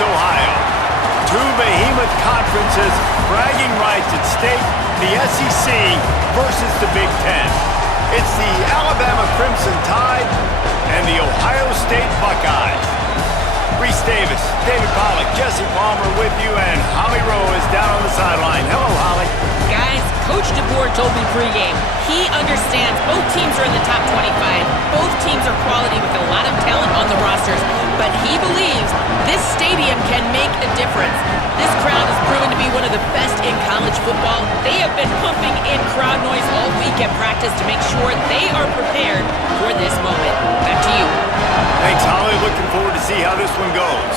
Ohio. Two behemoth conferences, bragging rights at stake, the SEC versus the Big Ten. It's the Alabama Crimson Tide and the Ohio State Buckeyes. Reese Davis, David Pollack, Jesse Palmer with you, and Holly Rowe is down on the sideline. Hello, Holly. Guys, Coach DeBoer told me pregame, he understands both teams are in the top 25. Both teams are quality with a lot of talent on the rosters, but he believes this stadium can make a difference. This crowd has proven to be one of the best in college football. They have been pumping in crowd noise all week at practice to make sure they are prepared for this moment. Back to you. Thanks, Holly. Looking forward to see how this one goes.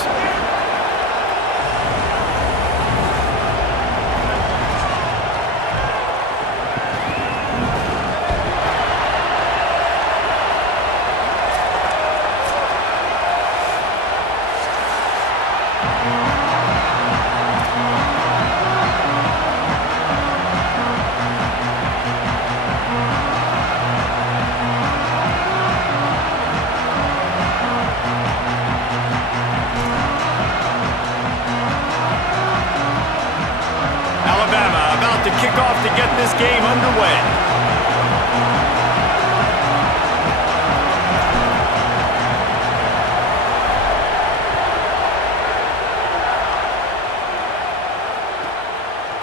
To kick off to get this game underway.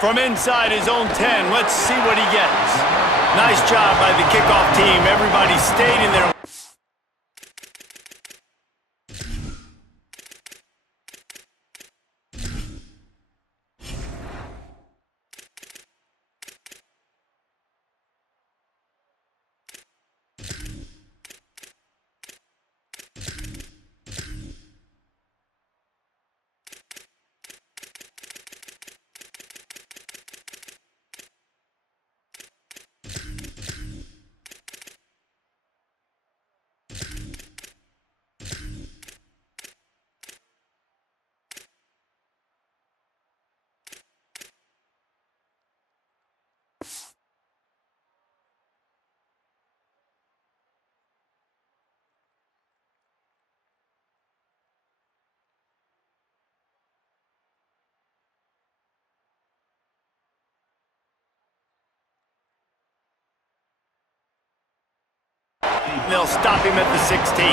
From inside his own 10, let's see what he gets. Nice job by the kickoff team. Everybody stayed in their... They'll stop him at the 16.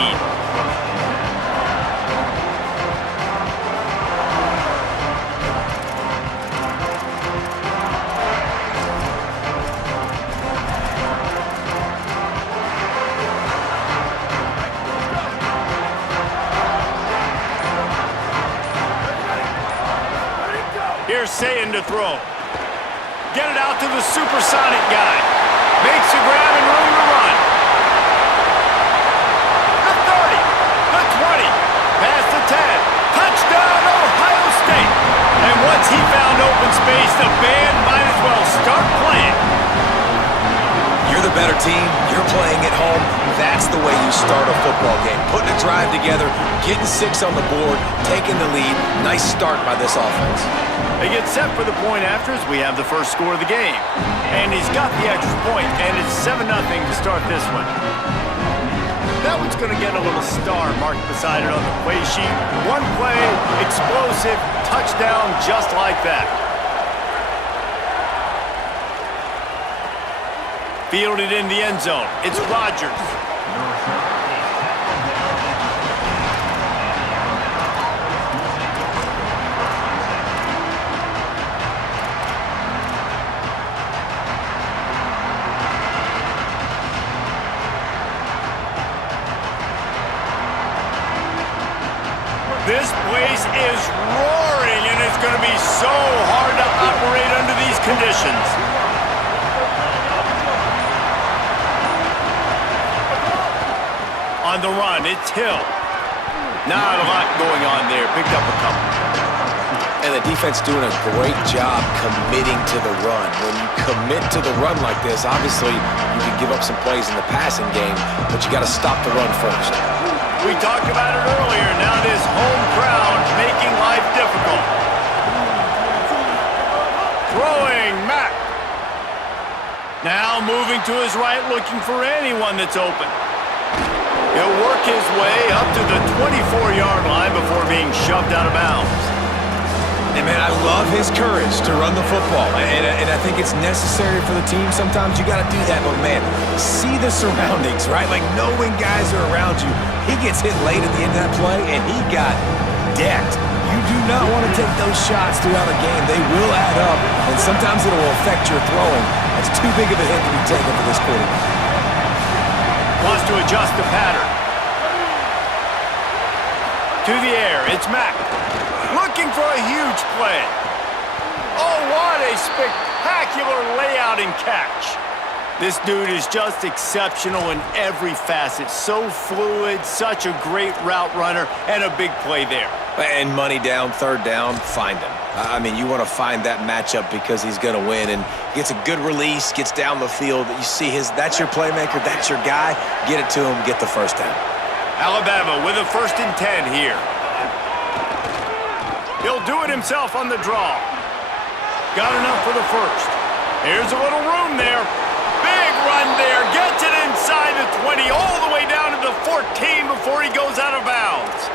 Here's Sayin to throw. Get it out to the supersonic guy. Makes a grab and room to run. The 30, the 20, past the 10. Touchdown, Ohio State. And once he found open space, the band might as well start playing. You're the better team. You're playing at home. That's the way you start a football game. Putting a drive together, getting 6 on the board, taking the lead. Nice start by this offense. They get set for the point after as we have the first score of the game. And he's got the extra point, and it's 7-0 to start this one. That one's going to get a little star marked beside it on the play sheet. One play, explosive, touchdown just like that. Fielded in the end zone. It's Rodgers. This place is roaring, and it's going to be so hard to operate under these conditions. On the run, it's Hill. Not a lot going on there. Picked up a couple. And the defense doing a great job committing to the run. When you commit to the run like this, obviously you can give up some plays in the passing game, but you got to stop the run first. We talked about it earlier. Now this home crowd making life difficult. Throwing Mack. Now moving to his right, looking for anyone that's open. He'll work his way up to the 24-yard line before being shoved out of bounds. And, man, I love his courage to run the football. And I think it's necessary for the team. Sometimes you got to do that. But, man, see the surroundings, right? Like, knowing guys are around you. He gets hit late at the end of that play, and he got decked. You do not want to take those shots throughout a game. They will add up, and sometimes it will affect your throwing. That's too big of a hit to be taken for this quarterback. Wants to adjust the pattern. To the air, it's Mack. Looking for a huge play. Oh, what a spectacular layout and catch. This dude is just exceptional in every facet. So fluid, such a great route runner, and a big play there. And money down, third down, find him. I mean, you want to find that matchup because he's going to win, and gets a good release, gets down the field. You see that's your playmaker, that's your guy. Get it to him, get the first down. Alabama with a 1st and 10 here. He'll do it himself on the draw. Got enough for the first. Here's a little room there. Big run there. Gets it inside the 20, all the way down to the 14 before he goes out of bounds.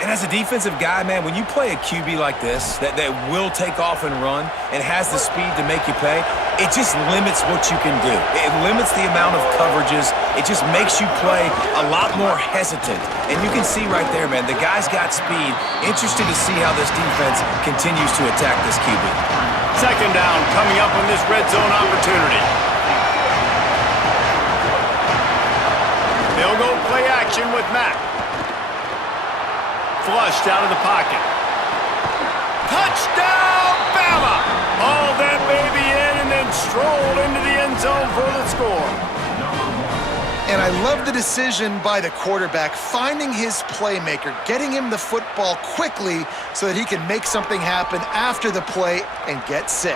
And as a defensive guy, man, when you play a QB like this that will take off and run and has the speed to make you pay, it just limits what you can do. It limits the amount of coverages. It just makes you play a lot more hesitant. And you can see right there, man, the guy's got speed. Interested to see how this defense continues to attack this QB. 2nd down coming up on this red zone opportunity. They'll go play action with Mack. Flushed out of the pocket. Touchdown, Bama! Hauled that baby in and then strolled into the end zone for the score. And I love the decision by the quarterback, finding his playmaker, getting him the football quickly so that he can make something happen after the play and get 6.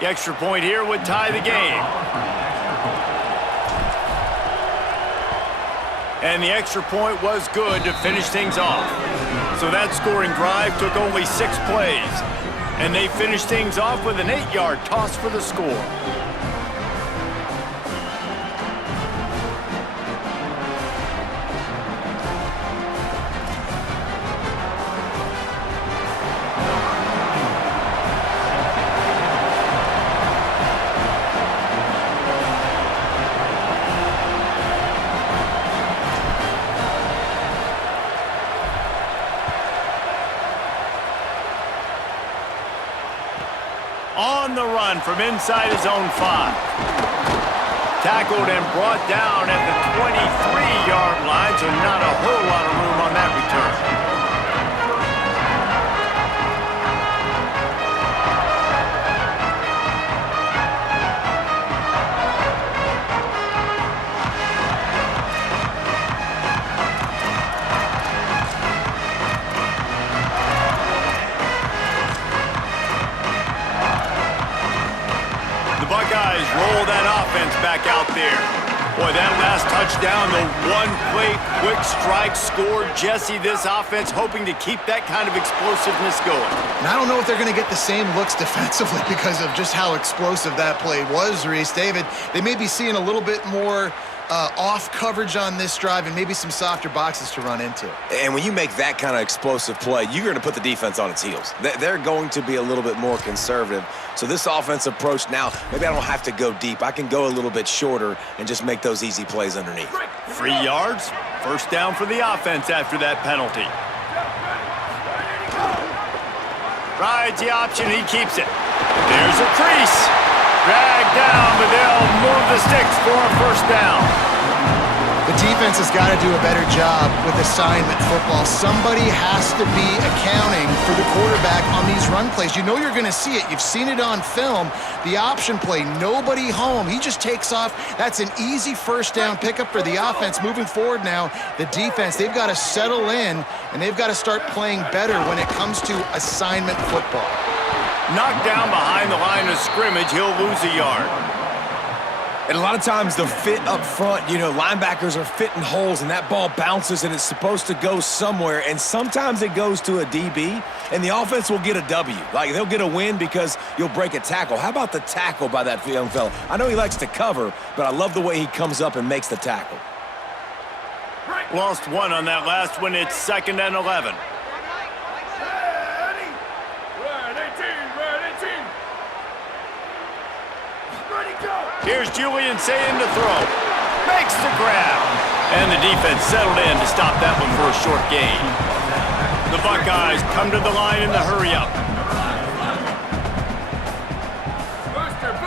The extra point here would tie the game. And the extra point was good to finish things off. So that scoring drive took only 6 plays. And they finished things off with an 8-yard toss for the score. On the run from inside his own 5. Tackled and brought down at the 23-yard line, so not a whole lot of room on that return. Buckeyes roll that offense back out there. Boy, that last touchdown, the one-play quick strike score. Jesse, this offense hoping to keep that kind of explosiveness going. And I don't know if they're going to get the same looks defensively because of just how explosive that play was, Reese. David, they may be seeing a little bit more off coverage on this drive and maybe some softer boxes to run into. And when you make that kind of explosive play, you're going to put the defense on its heels. They're going to be a little bit more conservative. So this offense approach now, maybe I don't have to go deep. I can go a little bit shorter and just make those easy plays underneath. 3 yards, 1st down for the offense after that penalty. Rides the option, he keeps it. There's a crease. Dragged down, but they'll move the sticks for a 1st down. The defense has got to do a better job with assignment football. Somebody has to be accounting for the quarterback on these run plays. You know you're going to see it. You've seen it on film. The option play, nobody home. He just takes off. That's an easy 1st down pickup for the offense. Moving forward now, the defense, they've got to settle in, and they've got to start playing better when it comes to assignment football. Knocked down behind the line of scrimmage, he'll lose a yard. And a lot of times the fit up front, linebackers are fitting holes and that ball bounces and it's supposed to go somewhere, and sometimes it goes to a DB and the offense will get a W. Like, they'll get a win because you'll break a tackle. How about the tackle by that young fella? I know he likes to cover, but I love the way he comes up and makes the tackle. Lost one on that last one. It's 2nd and 11. Here's Julian saying to throw. Makes the grab. And the defense settled in to stop that one for a short gain. The Buckeyes come to the line in the hurry-up.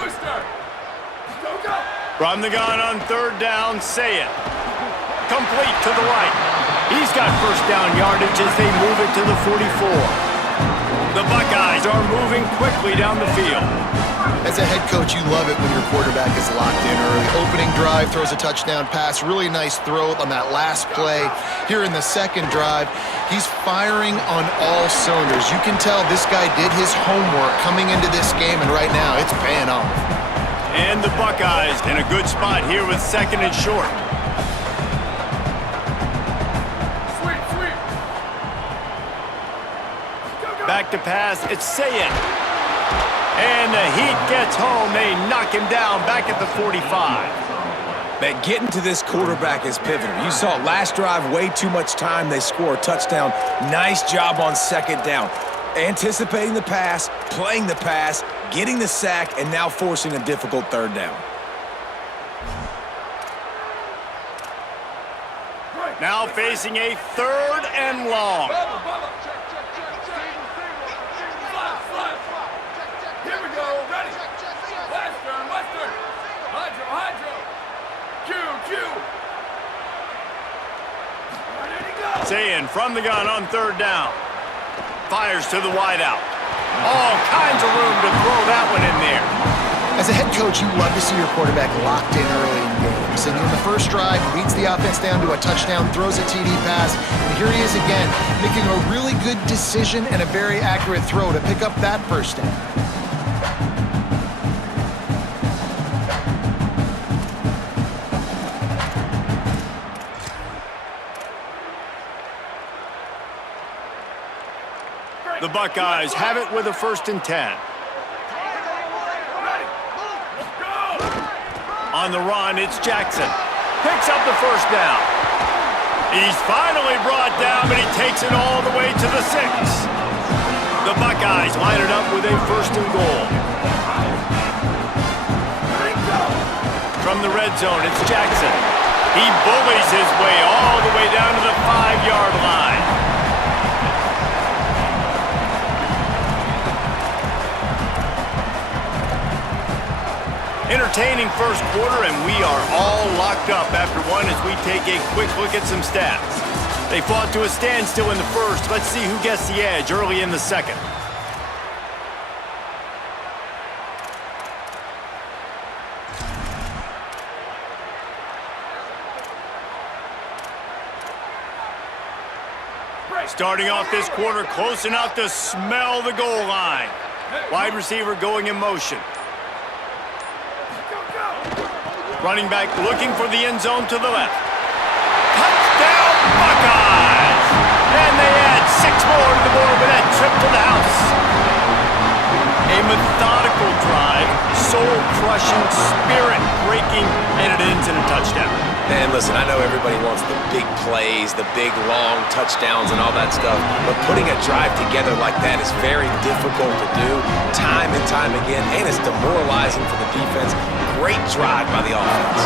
Booster. Go. From the gun on 3rd down, say it. Complete to the right. He's got first down yardage as they move it to the 44. The Buckeyes are moving quickly down the field. As a head coach, you love it when your quarterback is locked in early. Opening drive, throws a touchdown pass. Really nice throw on that last play. Here in the 2nd drive, he's firing on all cylinders. You can tell this guy did his homework coming into this game, and right now it's paying off. And the Buckeyes in a good spot here with 2nd and short. Sweep. Go. Back to pass, it's Sayet. And the Heat gets home. They knock him down back at the 45. Man, getting to this quarterback is pivotal. You saw last drive, way too much time. They score a touchdown. Nice job on 2nd down. Anticipating the pass, playing the pass, getting the sack, and now forcing a difficult 3rd down. Now facing a 3rd and long. Here we go. Ready. Western. Hydro. Q. Ready to go. Sayin from the gun on 3rd down. Fires to the wideout. All kinds of room to throw that one in there. As a head coach, you love to see your quarterback locked in early in games. And in the first drive, leads the offense down to a touchdown, throws a TD pass, and here he is again, making a really good decision and a very accurate throw to pick up that first down. The Buckeyes have it with a 1st and 10. On the run, it's Jackson. Picks up the 1st down. He's finally brought down, but he takes it all the way to the 6. The Buckeyes line it up with a 1st and goal. From the red zone, it's Jackson. He bullies his way all the way down to the 5-yard line. Entertaining first quarter, and we are all locked up after one as we take a quick look at some stats. They fought to a standstill in the first. Let's see who gets the edge early in the 2nd. Starting off this quarter, close enough to smell the goal line. Wide receiver going in motion. Running back looking for the end zone to the left. Touchdown, Buckeyes! And they add 6 more to the board with that trip to the house. A methodical drive, soul-crushing, spirit-breaking, and it ends in a touchdown. Man, listen, I know everybody wants the big plays, the big, long touchdowns and all that stuff, but putting a drive together like that is very difficult to do time and time again, and it's demoralizing for the defense. Great drive by the offense.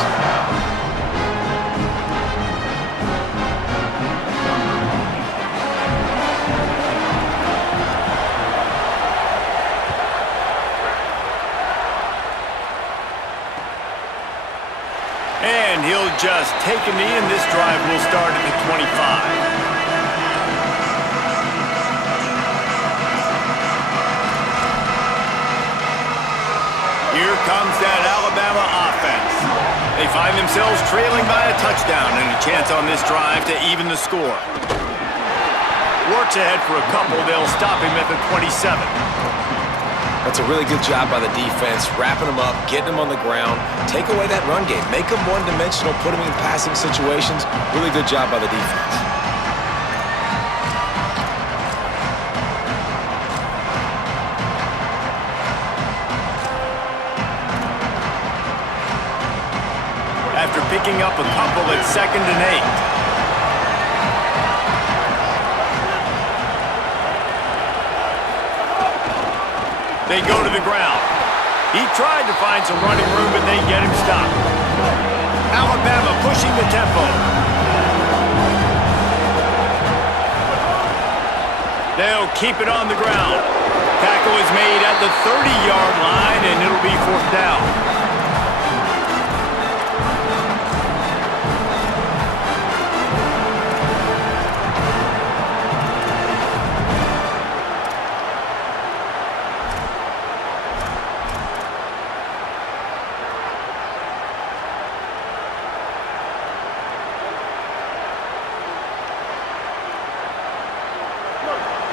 And he'll just take a knee, and this drive will start at the 25. Here comes that Alabama offense. They find themselves trailing by a touchdown and a chance on this drive to even the score. Works ahead for a couple. They'll stop him at the 27. That's a really good job by the defense, wrapping them up, getting them on the ground, take away that run game, make them one-dimensional, put them in passing situations. Really good job by the defense. After picking up a couple, it's 2nd and 8. They go to the ground. He tried to find some running room, but they get him stopped. Alabama pushing the tempo. They'll keep it on the ground. Tackle is made at the 30-yard line, and it'll be 4th down.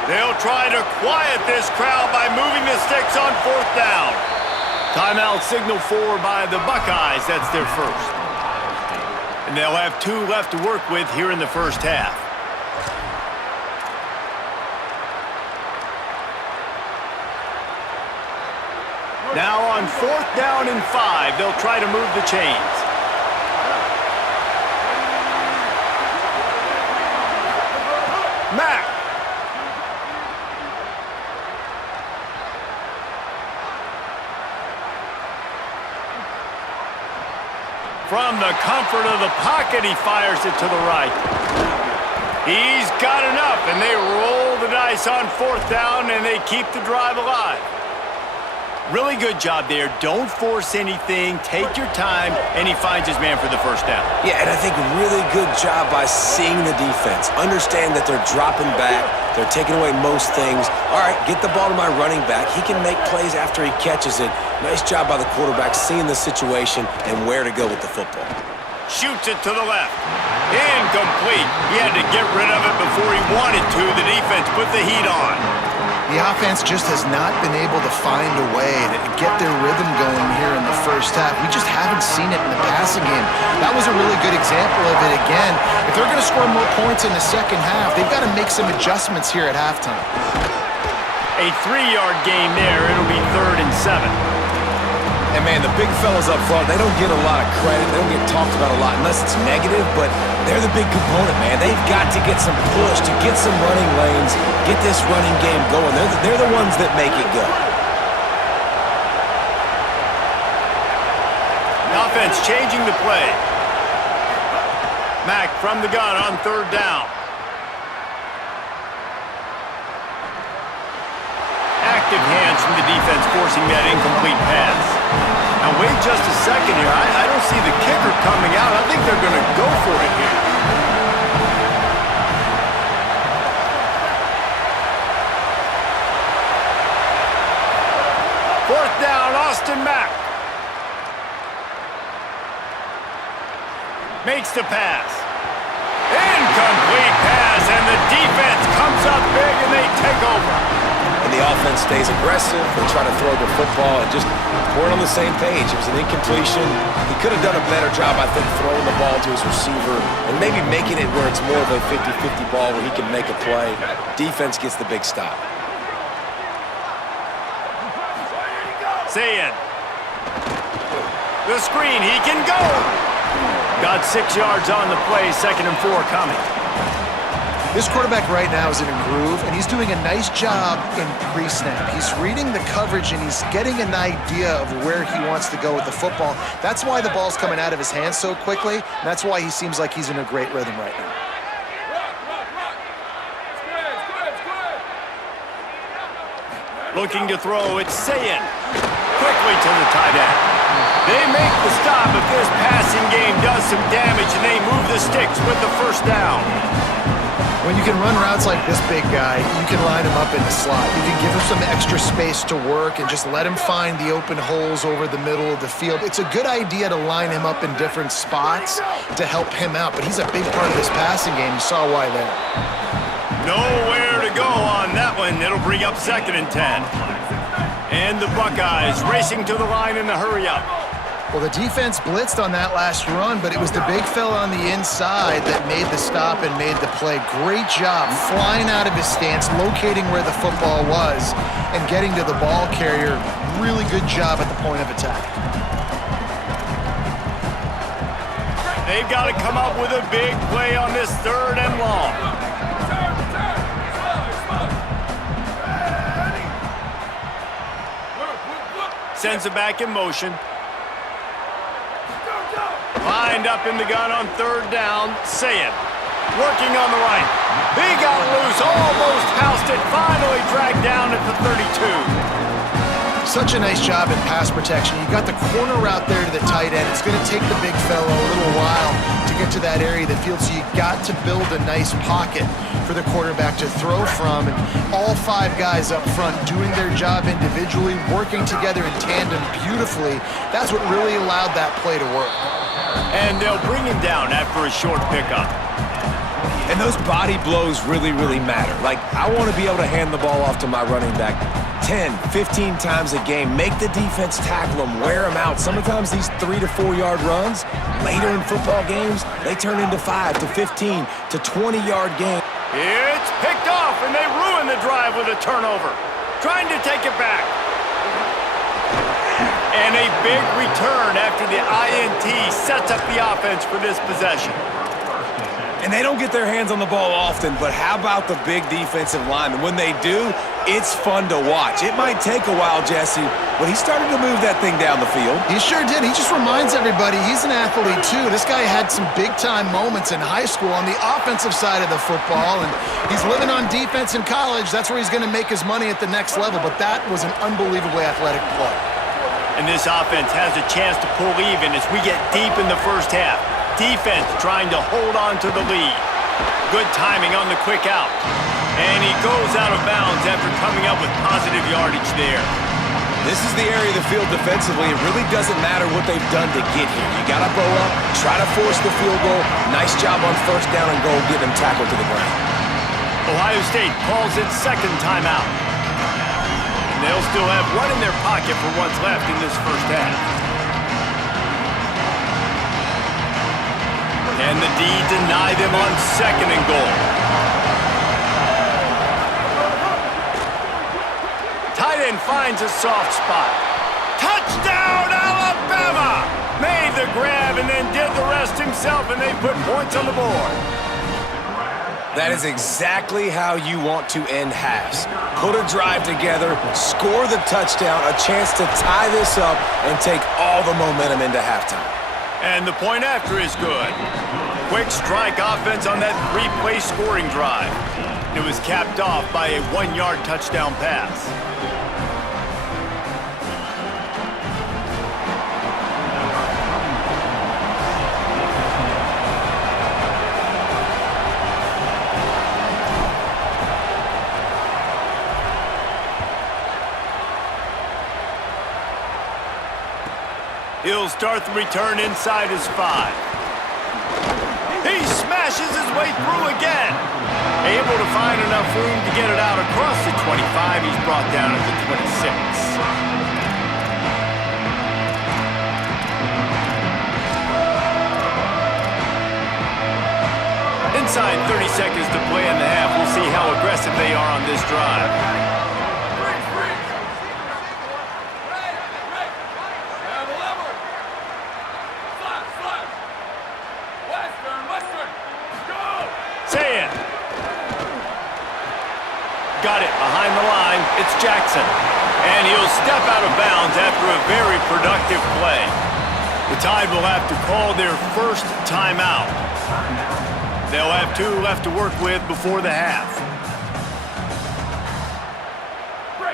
They'll try to quiet this crowd by moving the sticks on 4th down. Timeout signal for by the Buckeyes. That's their first. And they'll have 2 left to work with here in the first half. Now on 4th down and 5, they'll try to move the chains. Mack. From the comfort of the pocket, he fires it to the right. He's got enough, and they roll the dice on 4th down, and they keep the drive alive. Really good job there. Don't force anything. Take your time, and he finds his man for the first down. Yeah, and I think really good job by seeing the defense. Understand that they're dropping back. They're taking away most things. All right, get the ball to my running back. He can make plays after he catches it. Nice job by the quarterback seeing the situation and where to go with the football. Shoots it to the left. Incomplete. He had to get rid of it before he wanted to. The defense put the heat on. The offense just has not been able to find a way to get their rhythm going here in the first half. We just haven't seen it in the passing game. That was a really good example of it again. If they're going to score more points in the second half, they've got to make some adjustments here at halftime. A 3-yard gain there. It'll be 3rd and 7. And, man, the big fellas up front, they don't get a lot of credit. They don't get talked about a lot unless it's negative, but they're the big component, man. They've got to get some push, to get some running lanes, get this running game going. They're the ones that make it go. Offense changing the play. Mack from the gun on 3rd down. Active hands from the defense forcing that incomplete pass. Now wait just a second here. I don't see the kicker coming out. I think they're going to go for it here. Fourth down, Austin Mack. Makes the pass. Incomplete pass, and the defense comes up big and they take over. And the offense stays aggressive. They try to throw the football and just weren't on the same page. It was an incompletion. He could have done a better job, I think, throwing the ball to his receiver and maybe making it where it's more of a 50-50 ball where he can make a play. Defense gets the big stop. Saying. The screen, he can go. Got 6 yards on the play, 2nd and 4 coming. This quarterback right now is in a groove, and he's doing a nice job in pre-snap. He's reading the coverage, and he's getting an idea of where he wants to go with the football. That's why the ball's coming out of his hands so quickly, and that's why he seems like he's in a great rhythm right now. Looking to throw, it's Sayin. Quickly to the tight end. They make the stop, but this passing game does some damage, and they move the sticks with the first down. When you can run routes like this big guy, you can line him up in the slot. You can give him some extra space to work and just let him find the open holes over the middle of the field. It's a good idea to line him up in different spots to help him out, but he's a big part of this passing game. You saw why there. Nowhere to go on that one. It'll bring up 2nd and 10. And the Buckeyes racing to the line in a hurry-up. Well, the defense blitzed on that last run, but it was the big fella on the inside that made the stop and made the play. Great job flying out of his stance, locating where the football was, and getting to the ball carrier. Really good job at the point of attack. They've got to come up with a big play on this 3rd and long. Sends it back in motion. Lined up in the gun on 3rd down. Say it. Working on the right. He got loose. Almost housed it. Finally dragged down at the 32. Such a nice job in pass protection. You got the corner route there to the tight end. It's going to take the big fellow a little while to get to that area of the field, so you got to build a nice pocket for the quarterback to throw from. And all 5 guys up front doing their job individually, working together in tandem beautifully. That's what really allowed that play to work. And they'll bring him down after a short pickup. And those body blows really, really matter. Like, I want to be able to hand the ball off to my running back 10, 15 times a game. Make the defense tackle them, wear them out. Sometimes these 3 to 4 yard runs, later in football games, they turn into 5 to 15 to 20 yard games. It's picked off, and they ruin the drive with a turnover. Trying to take it back. And a big return after the INT sets up the offense for this possession. And they don't get their hands on the ball often, but how about the big defensive linemen? When they do, it's fun to watch. It might take a while, Jesse, but he started to move that thing down the field. He sure did. He just reminds everybody he's an athlete, too. This guy had some big-time moments in high school on the offensive side of the football, and he's living on defense in college. That's where he's going to make his money at the next level, but that was an unbelievably athletic play. And this offense has a chance to pull even as we get deep in the first half. Defense trying to hold on to the lead. Good timing on the quick out. And he goes out of bounds after coming up with positive yardage there. This is the area of the field defensively. It really doesn't matter what they've done to get here. You got to bow up, try to force the field goal. Nice job on 1st down and goal, getting them tackled to the ground. Ohio State calls its 2nd timeout. And they'll still have one in their pocket for what's left in this first half. And the D deny them on 2nd and goal. Tight end finds a soft spot. Touchdown, Alabama! Made the grab and then did the rest himself, and they put points on the board. That is exactly how you want to end halves. Put a drive together, score the touchdown, a chance to tie this up, and take all the momentum into halftime. And the point after is good. Quick strike offense on that 3-play scoring drive. It was capped off by a 1-yard touchdown pass. He'll start the return inside his 5. He smashes his way through again. Able to find enough room to get it out across the 25. He's brought down at the 26. Inside 30 seconds to play in the half. We'll see how aggressive they are on this drive. Got it behind the line. It's Jackson. And he'll step out of bounds after a very productive play. The Tide will have to call their 1st timeout. They'll have 2 left to work with before the half.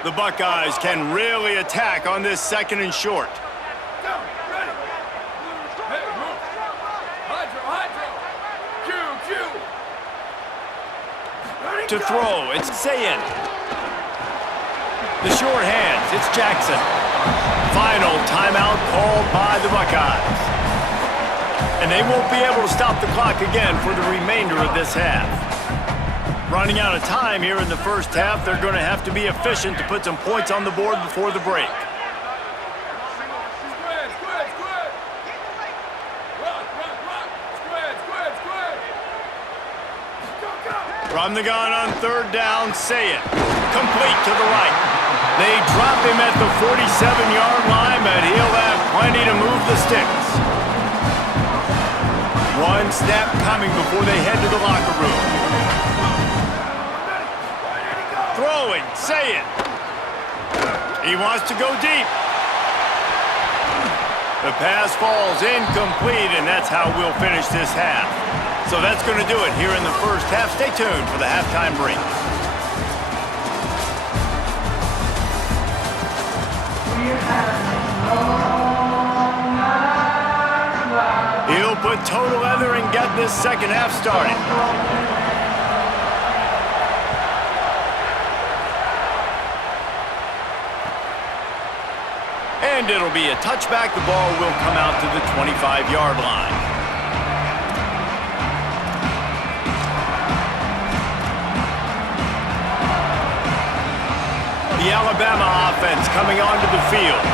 The Buckeyes can really attack on this 2nd and short. To throw, it's Sayin. The short hands, it's Jackson. Final timeout called by the Buckeyes. And they won't be able to stop the clock again for the remainder of this half. Running out of time here in the first half, they're going to have to be efficient to put some points on the board before the break. Squid, squid, squid. Rock, rock, rock. Squid, squid, squid. Go, go. From the gun on third down, say it. Complete to the right. They drop him at the 47-yard line, but he'll have plenty to move the sticks. One snap coming before they head to the locker room. Throwing, say it. He wants to go deep. The pass falls incomplete, and that's how we'll finish this half. So that's going to do it here in the first half. Stay tuned for the halftime break. He'll put total leather and get this second half started. And it'll be a touchback. The ball will come out to the 25-yard line. The Alabama offense coming onto the field.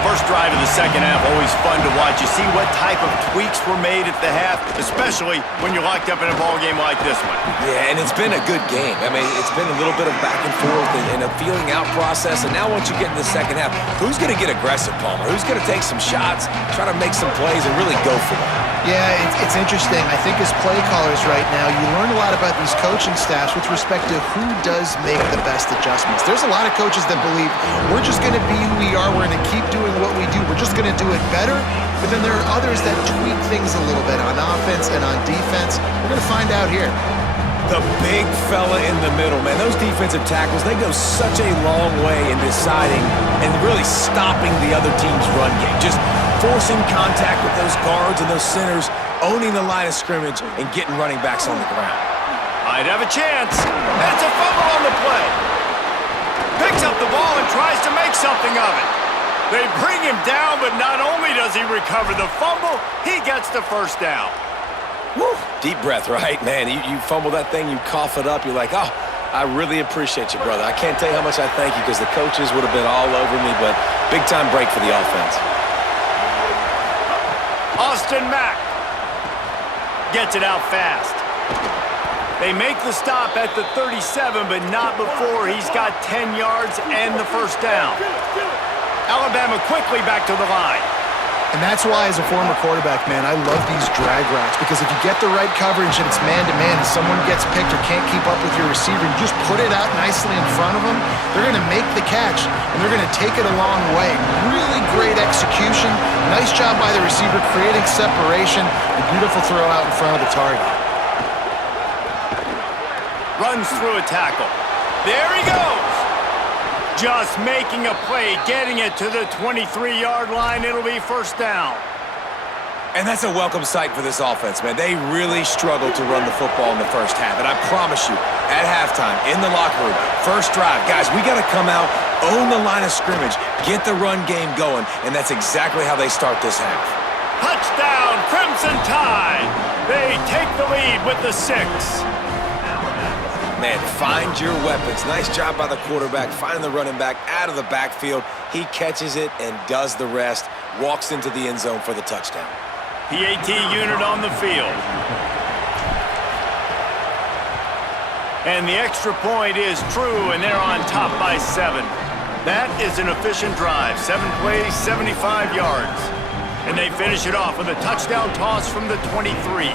First drive of the second half, always fun to watch. You see what type of tweaks were made at the half, especially when you're locked up in a ball game like this one. Yeah, and it's been a good game. I mean, it's been a little bit of back and forth and a feeling out process. And now once you get in the second half, who's going to get aggressive, Palmer? Who's going to take some shots, try to make some plays, and really go for it? Yeah, it's interesting. I think as play callers right now, you learn a lot about these coaching staffs with respect to who does make the best adjustments. There's a lot of coaches that believe we're just going to be who we are. We're going to keep doing what we do. We're just going to do it better. But then there are others that tweak things a little bit on offense and on defense. We're going to find out here. The big fella in the middle, man. Those defensive tackles, they go such a long way in deciding and really stopping the other team's run game. Just forcing contact with those guards and those centers, owning the line of scrimmage, and getting running backs on the ground. Might have a chance. That's a fumble on the play. Picks up the ball and tries to make something of it. They bring him down, but not only does he recover the fumble, he gets the first down. Woo. Deep breath, right? Man, you fumble that thing, you cough it up, you're like, oh, I really appreciate you, brother. I can't tell you how much I thank you because the coaches would have been all over me, but big-time break for the offense. Austin Mack gets it out fast. They make the stop at the 37, but not before he's got 10 yards and the first down. Alabama quickly back to the line. And that's why, as a former quarterback, man, I love these drag routes, because if you get the right coverage and it's man-to-man and someone gets picked or can't keep up with your receiver, you just put it out nicely in front of them, they're going to make the catch, and they're going to take it a long way. Really great execution. Nice job by the receiver creating separation. A beautiful throw out in front of the target. Runs through a tackle. There he goes. Just making a play, getting it to the 23-yard line. It'll be first down. And that's a welcome sight for this offense, man. They really struggled to run the football in the first half. And I promise you, at halftime, in the locker room, first drive, guys, we got to come out, own the line of scrimmage, get the run game going, and that's exactly how they start this half. Touchdown, Crimson Tide. They take the lead with the 6. Man, find your weapons. Nice job by the quarterback, finding the running back out of the backfield. He catches it and does the rest, walks into the end zone for the touchdown. PAT unit on the field. And the extra point is true, and they're on top by 7. That is an efficient drive. 7 plays, 75 yards. And they finish it off with a touchdown toss from the 23.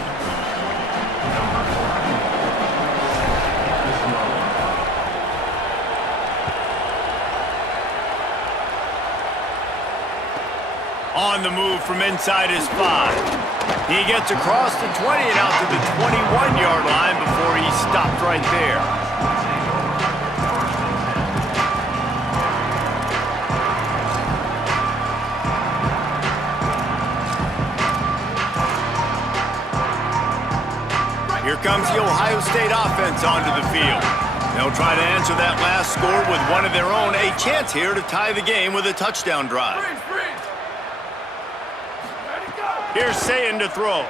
On the move from inside his 5. He gets across the 20 and out to the 21-yard line before he stopped right there. Here comes the Ohio State offense onto the field. They'll try to answer that last score with one of their own. A chance here to tie the game with a touchdown drive. Here's Sayin to throw.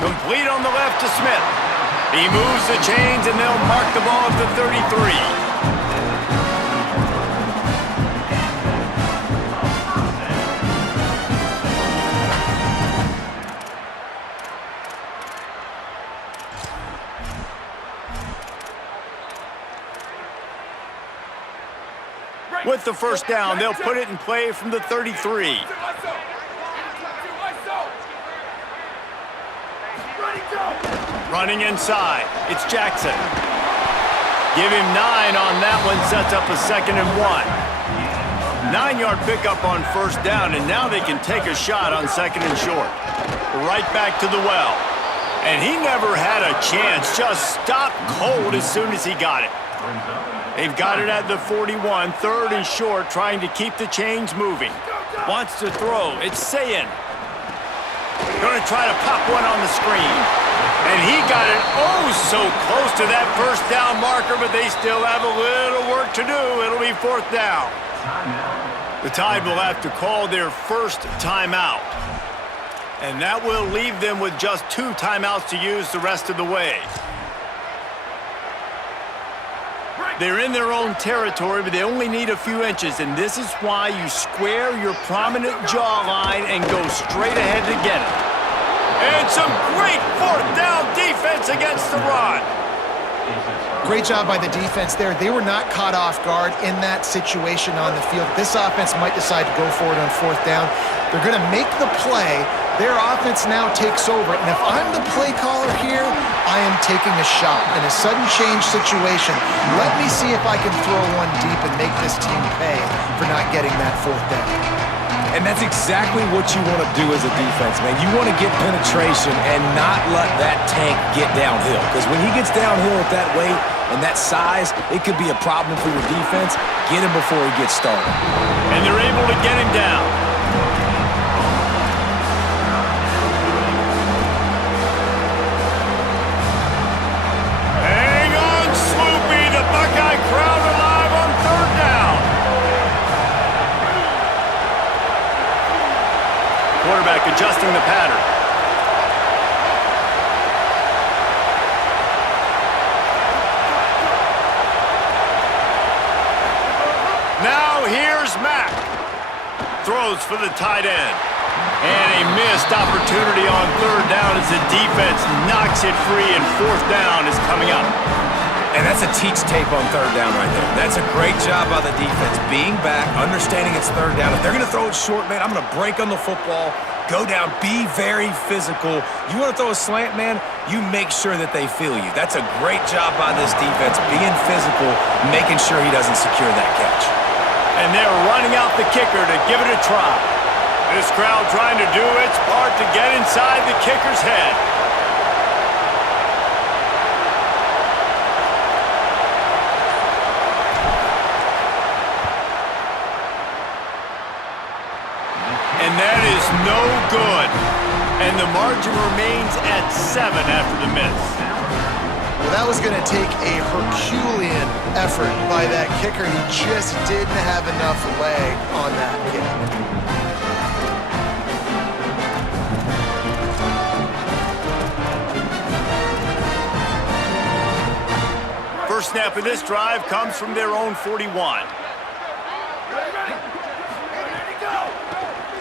Complete on the left to Smith. He moves the chains, and they'll mark the ball at the 33. With the first down, they'll put it in play from the 33. Running inside, it's Jackson. Give him 9 on that one, sets up a 2nd and 1. 9-yard pickup on first down, and now they can take a shot on 2nd and short. Right back to the well. And he never had a chance, just stopped cold as soon as he got it. They've got it at the 41, 3rd and short, trying to keep the chains moving. Wants to throw, it's Sayin. Going to try to pop one on the screen. And he got it so close to that first down marker, but they still have a little work to do. It'll be 4th down. The Tide will have to call their first timeout. And that will leave them with just 2 timeouts to use the rest of the way. They're in their own territory, but they only need a few inches, and this is why you square your prominent jawline and go straight ahead to get it. And some great 4th down defense against the run. Great job by the defense there. They were not caught off guard in that situation on the field. This offense might decide to go for it on 4th down. They're going to make the play. Their offense now takes over. And if I'm the play caller here, I am taking a shot in a sudden change situation. Let me see if I can throw one deep and make this team pay for not getting that 4th down. And that's exactly what you want to do as a defense, man. You want to get penetration and not let that tank get downhill. Because when he gets downhill at that weight and that size, it could be a problem for your defense. Get him before he gets started. And they're able to get him down. Hang on, Sloopy. The Buckeye crowd alive on 3rd down. Quarterback adjusting the pattern. Now here's Mack. Throws for the tight end. And a missed opportunity on 3rd down as the defense knocks it free, and 4th down is coming up. And that's a teach tape on 3rd down right there. That's a great job by the defense. Being back, understanding it's 3rd down. If they're going to throw it short, man, I'm going to break on the football, go down, be very physical. You want to throw a slant, man, you make sure that they feel you. That's a great job by this defense, being physical, making sure he doesn't secure that catch. And they're running out the kicker to give it a try. This crowd trying to do its part to get inside the kicker's head. And that is no good. And the margin remains at 7 after the miss. Well, that was going to take a Herculean effort by that kicker. He just didn't have enough leg on that kick. First snap of this drive comes from their own 41.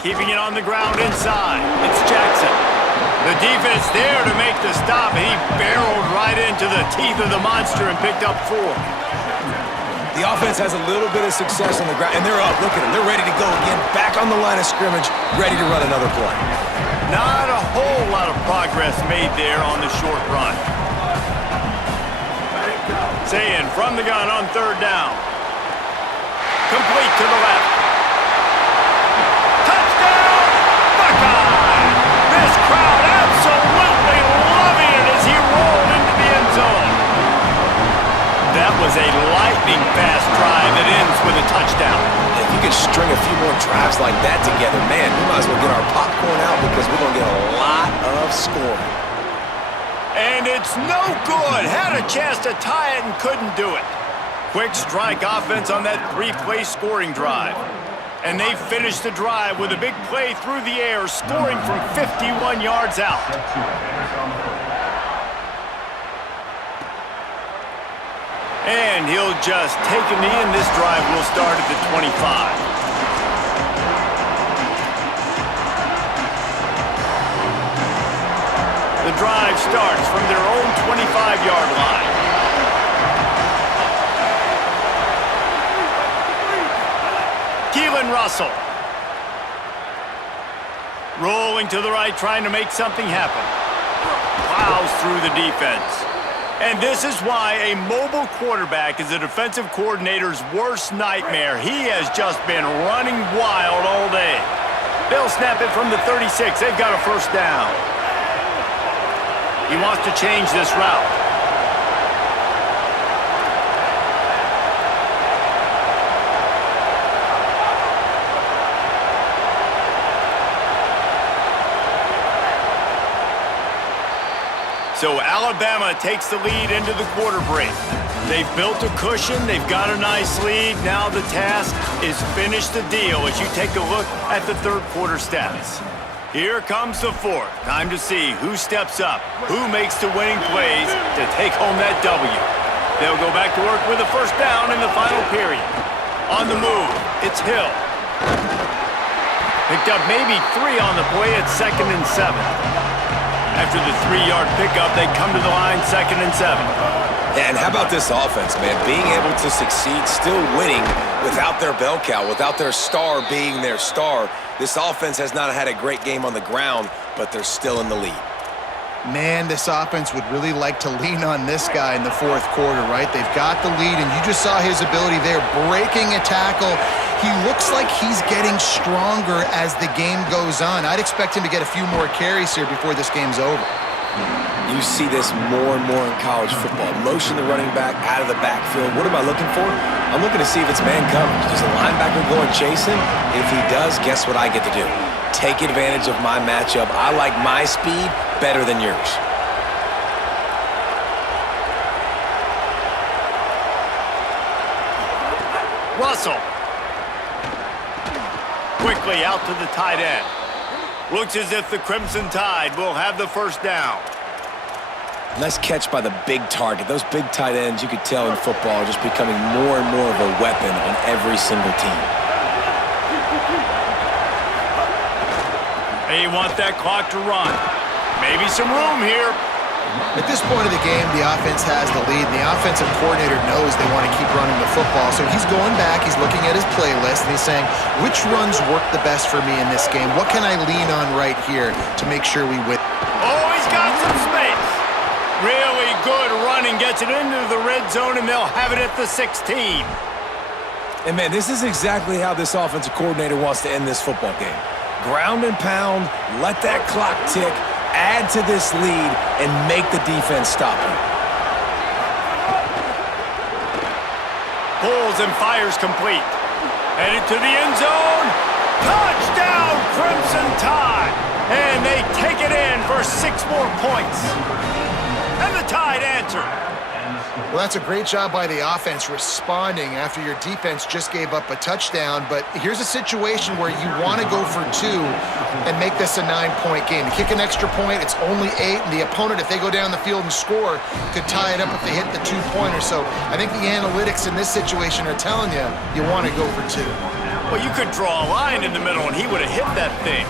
Keeping it on the ground inside. It's Jackson. The defense there to make the stop, and he barreled right into the teeth of the monster and picked up 4. The offense has a little bit of success on the ground, and they're up. Look at them. They're ready to go again. Back on the line of scrimmage, ready to run another play. Not a whole lot of progress made there on the short run. Sayin from the gun on 3rd down. Complete to the left. Touchdown, Buckeye! This crowd absolutely loving it as he rolled into the end zone. That was a lightning-fast drive that ends with a touchdown. If you could string a few more drives like that together, man, we might as well get our popcorn out because we're going to get a lot of scoring. And it's no good. Had a chance to tie it and couldn't do it. Quick strike offense on that 3-play scoring drive. And they finished the drive with a big play through the air, scoring from 51 yards out. And he'll just take a knee, and this drive will start at the 25. The drive starts from their own 25-yard line. Russell. Rolling to the right, trying to make something happen. Plows through the defense. And this is why a mobile quarterback is a defensive coordinator's worst nightmare. He has just been running wild all day. They'll snap it from the 36. They've got a first down. He wants to change this route. So Alabama takes the lead into the quarter break. They've built a cushion. They've got a nice lead. Now the task is finish the deal as you take a look at the third quarter stats. Here comes the fourth. Time to see who steps up, who makes the winning plays to take home that W. They'll go back to work with a first down in the final period. On the move, it's Hill. Picked up maybe 3 on the play at 2nd and 7. After the 3-yard pickup, they come to the line 2nd and 7. And how about this offense, man? Being able to succeed, still winning without their bell cow, without their star being their star. This offense has not had a great game on the ground, but they're still in the lead. Man, this offense would really like to lean on this guy in the fourth quarter, right? They've got the lead, and you just saw his ability there, breaking a tackle. He looks like he's getting stronger as the game goes on. I'd expect him to get a few more carries here before this game's over. You see this more and more in college football. Motion the running back out of the backfield. What am I looking for? I'm looking to see if it's man coverage. Does the linebacker go and chase him? If he does, guess what I get to do? Take advantage of my matchup. I like my speed better than yours. Russell. Quickly out to the tight end. Looks as if the Crimson Tide will have the first down. Nice catch by the big target. Those big tight ends, you could tell in football, are just becoming more and more of a weapon on every single team. They want that clock to run. Maybe some room here. At this point of the game, the offense has the lead, and the offensive coordinator knows they want to keep running the football. So he's going back, he's looking at his playlist, and he's saying, which runs work the best for me in this game? What can I lean on right here to make sure we win? Oh, he's got some space. Really good running, gets it into the red zone, and they'll have it at the 16. And, man, this is exactly how this offensive coordinator wants to end this football game. Ground and pound, let that clock tick, add to this lead, and make the defense stop him. Pulls and fires complete. Headed to the end zone. Touchdown, Crimson Tide! And they take it in for 6 more points. And the Tide answer. Well, that's a great job by the offense responding after your defense just gave up a touchdown. But here's a situation where you want to go for 2 and make this a 9-point game. You kick an extra point, it's only 8, and the opponent, if they go down the field and score, could tie it up if they hit the 2-pointer. So I think the analytics in this situation are telling you, you want to go for 2. Well, you could draw a line in the middle, and he would have hit that thing.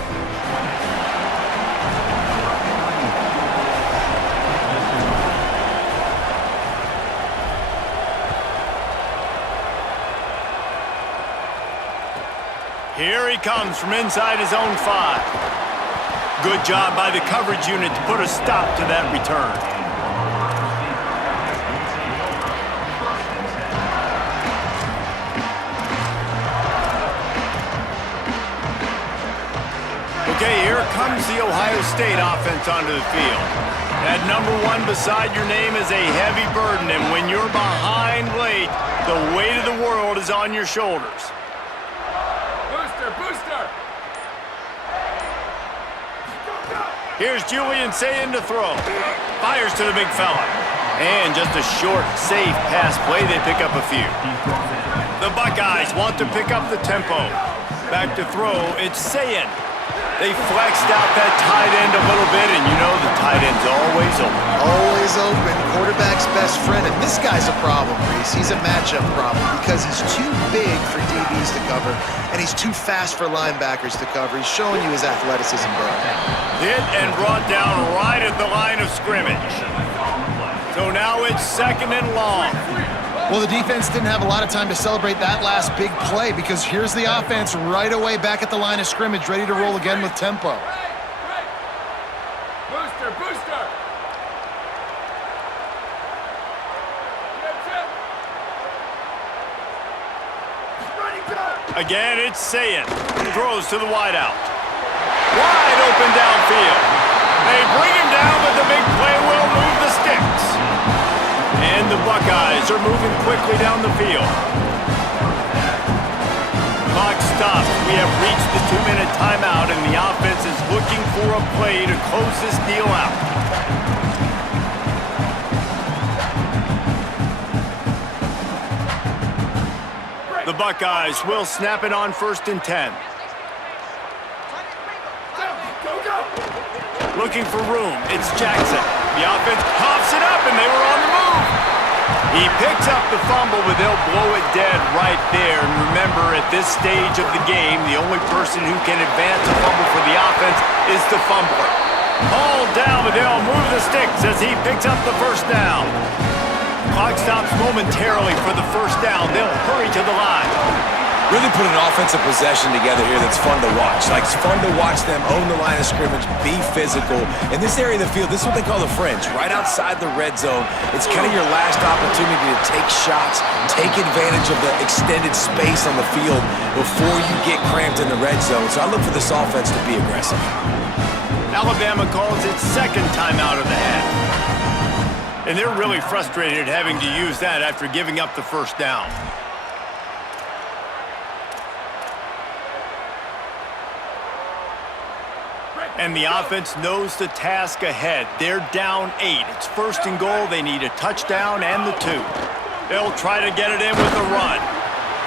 Here he comes from inside his own 5. Good job by the coverage unit to put a stop to that return. Okay, here comes the Ohio State offense onto the field. That number 1 beside your name is a heavy burden, and when you're behind late, the weight of the world is on your shoulders. Booster! Here's Julian saying to throw. Fires to the big fella. And just a short, safe pass play. They pick up a few. The Buckeyes want to pick up the tempo. Back to throw. It's Sayin. They flexed out that tight end a little bit, and you know the tight end's always open. Always open, quarterback's best friend. And this guy's a problem, Reese. He's a matchup problem because he's too big for DBs to cover, and he's too fast for linebackers to cover. He's showing you his athleticism, bro. Hit and brought down right at the line of scrimmage. So now it's 2nd and long. Well, the defense didn't have a lot of time to celebrate that last big play because here's the offense right away back at the line of scrimmage, ready to roll again with tempo. Right. Booster, booster. Chip. Ready, go. Again, it's Sayin. Throws to the wideout. Wide open downfield. They bring him down, but the big play will move the sticks. And the Buckeyes are moving quickly down the field. Clock stops. We have reached the 2-minute timeout, and the offense is looking for a play to close this deal out. The Buckeyes will snap it on 1st and 10. Looking for room. It's Jackson. The offense pops it up, and they were on the move. He picks up the fumble, but they'll blow it dead right there. And remember, at this stage of the game, the only person who can advance a fumble for the offense is the fumbler. Ball down, but they'll move the sticks as he picks up the 1st down. Clock stops momentarily for the 1st down. They'll hurry to the line. Really put an offensive possession together here that's fun to watch. Like, it's fun to watch them own the line of scrimmage, be physical. In this area of the field, this is what they call the fringe, right outside the red zone. It's kind of your last opportunity to take shots, take advantage of the extended space on the field before you get cramped in the red zone. So I look for this offense to be aggressive. Alabama calls its 2nd timeout of the half. And they're really frustrated having to use that after giving up the 1st down. And the offense knows the task ahead. They're down 8. It's 1st and goal. They need a touchdown and the 2. They'll try to get it in with a run.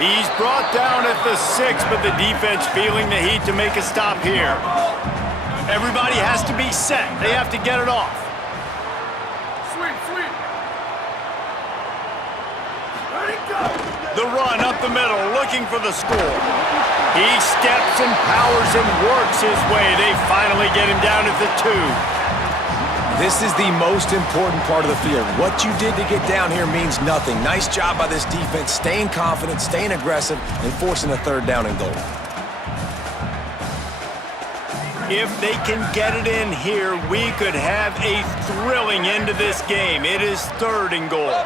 He's brought down at the 6, but the defense feeling the heat to make a stop here. Everybody has to be set. They have to get it off. Sweep. Ready, go. The run up the middle, looking for the score. He steps and powers and works his way. They finally get him down at the 2. This is the most important part of the field. What you did to get down here means nothing. Nice job by this defense, staying confident, staying aggressive, and forcing a 3rd down and goal. If they can get it in here, we could have a thrilling end to this game. It is 3rd and goal.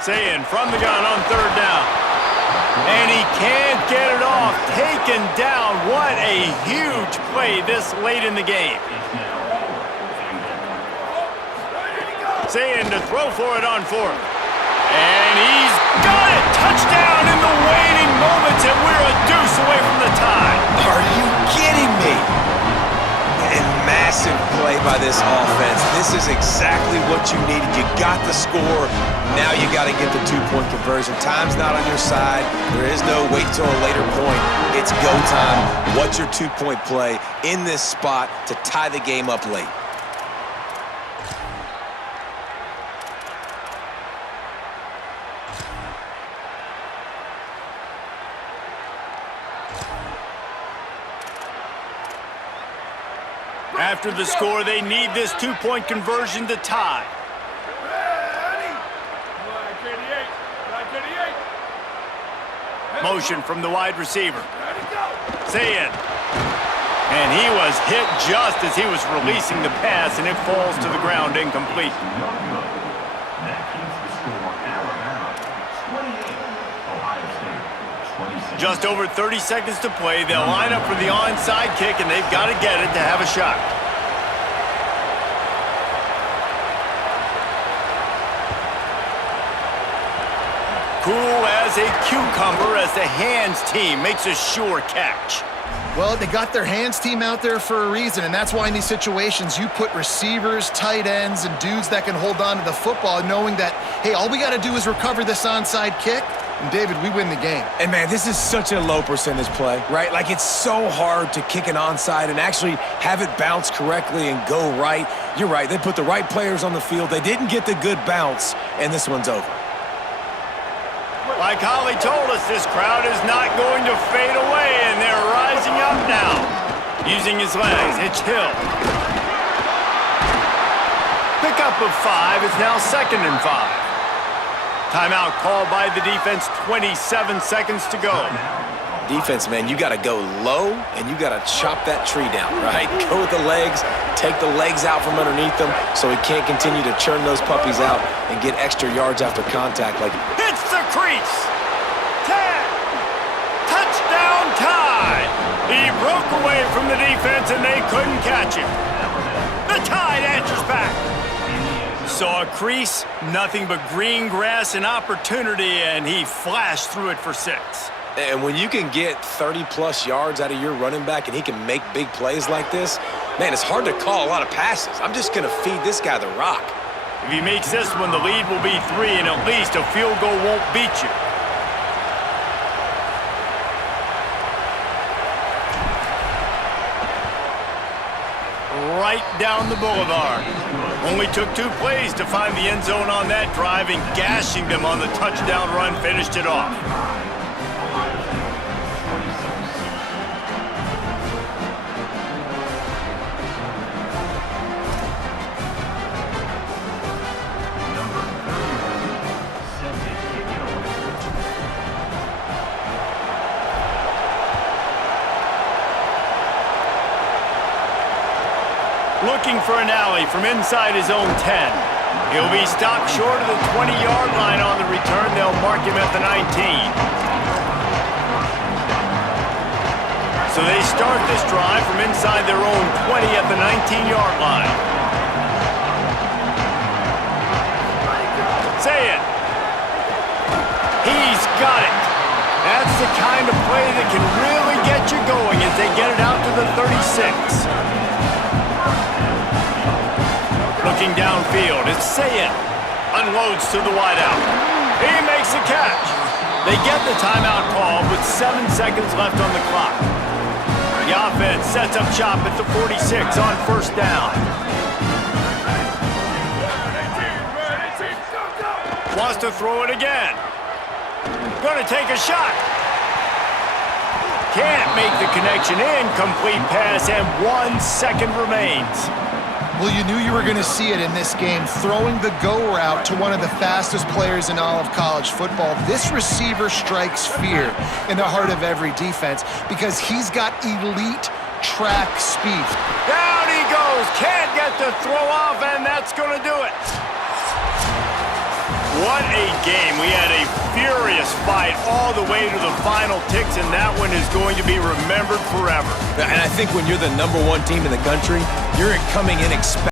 Sayin from the gun on 3rd down. And he can't get it off. Taken down. What a huge play this late in the game. Sayin to throw for it on 4th. And he's got it. Touchdown in the waning moments, and we're a deuce away from the tie. Are you kidding me? And massive play by this offense. This is exactly what you needed. You got the score. Now you got to get the 2-point conversion. Time's not on your side. There is no wait till a later point. It's go time. What's your 2-point play in this spot to tie the game up late? After the score, they need this 2-point conversion to tie. Motion from the wide receiver. Sayin. And he was hit just as he was releasing the pass, and it falls to the ground incomplete. Just over 30 seconds to play. They'll line up for the onside kick, and they've got to get it to have a shot. Cool as a cucumber as the hands team makes a sure catch. Well, they got their hands team out there for a reason, and that's why in these situations you put receivers, tight ends, and dudes that can hold on to the football, knowing that, hey, all we got to do is recover this onside kick, and David, we win the game. And man, this is such a low percentage play, right? Like, it's so hard to kick an onside and actually have it bounce correctly and go right. You're right, they put the right players on the field. They didn't get the good bounce, and this one's over. Like Holly told us, this crowd is not going to fade away, and they're rising up now. Using his legs, it's Hill. Pickup of 5 is now 2nd and 5. Timeout called by the defense, 27 seconds to go. Defense, man, you got to go low, and you got to chop that tree down, right? Go with the legs, take the legs out from underneath them so he can't continue to churn those puppies out and get extra yards after contact. Like, hits the crease. 10. Touchdown Tide. He broke away from the defense, and they couldn't catch him. The Tide answers back. Saw a crease, nothing but green grass and opportunity, and he flashed through it for 6. and when you can get 30-plus yards out of your running back and he can make big plays like this, man, it's hard to call a lot of passes. I'm just going to feed this guy the rock. If he makes this one, the lead will be 3, and at least a field goal won't beat you. Right down the boulevard. Only took 2 plays to find the end zone on that drive, and gashing them on the touchdown run finished it off. Looking for an alley from inside his own 10. He'll be stopped short of the 20-yard line on the return. They'll mark him at the 19. So they start this drive from inside their own 20 at the 19-yard line. Say it. He's got it. That's the kind of play that can really get you going as they get it out to the 36. Looking downfield, it's Sayet. Unloads to the wideout. He makes the catch. They get the timeout call with 7 seconds left on the clock. The offense sets up shop at the 46 on first down. Wants to throw it again. Gonna take a shot. Can't make the connection. Incomplete pass, and 1 second remains. Well, you knew you were going to see it in this game, throwing the go route to one of the fastest players in all of college football. This receiver strikes fear in the heart of every defense because he's got elite track speed. Down he goes. Can't get the throw off, and that's going to do it. What a game. We had a furious fight all the way to the final ticks, and that one is going to be remembered forever. And I think when you're the #1 team in the country, you're coming in expecting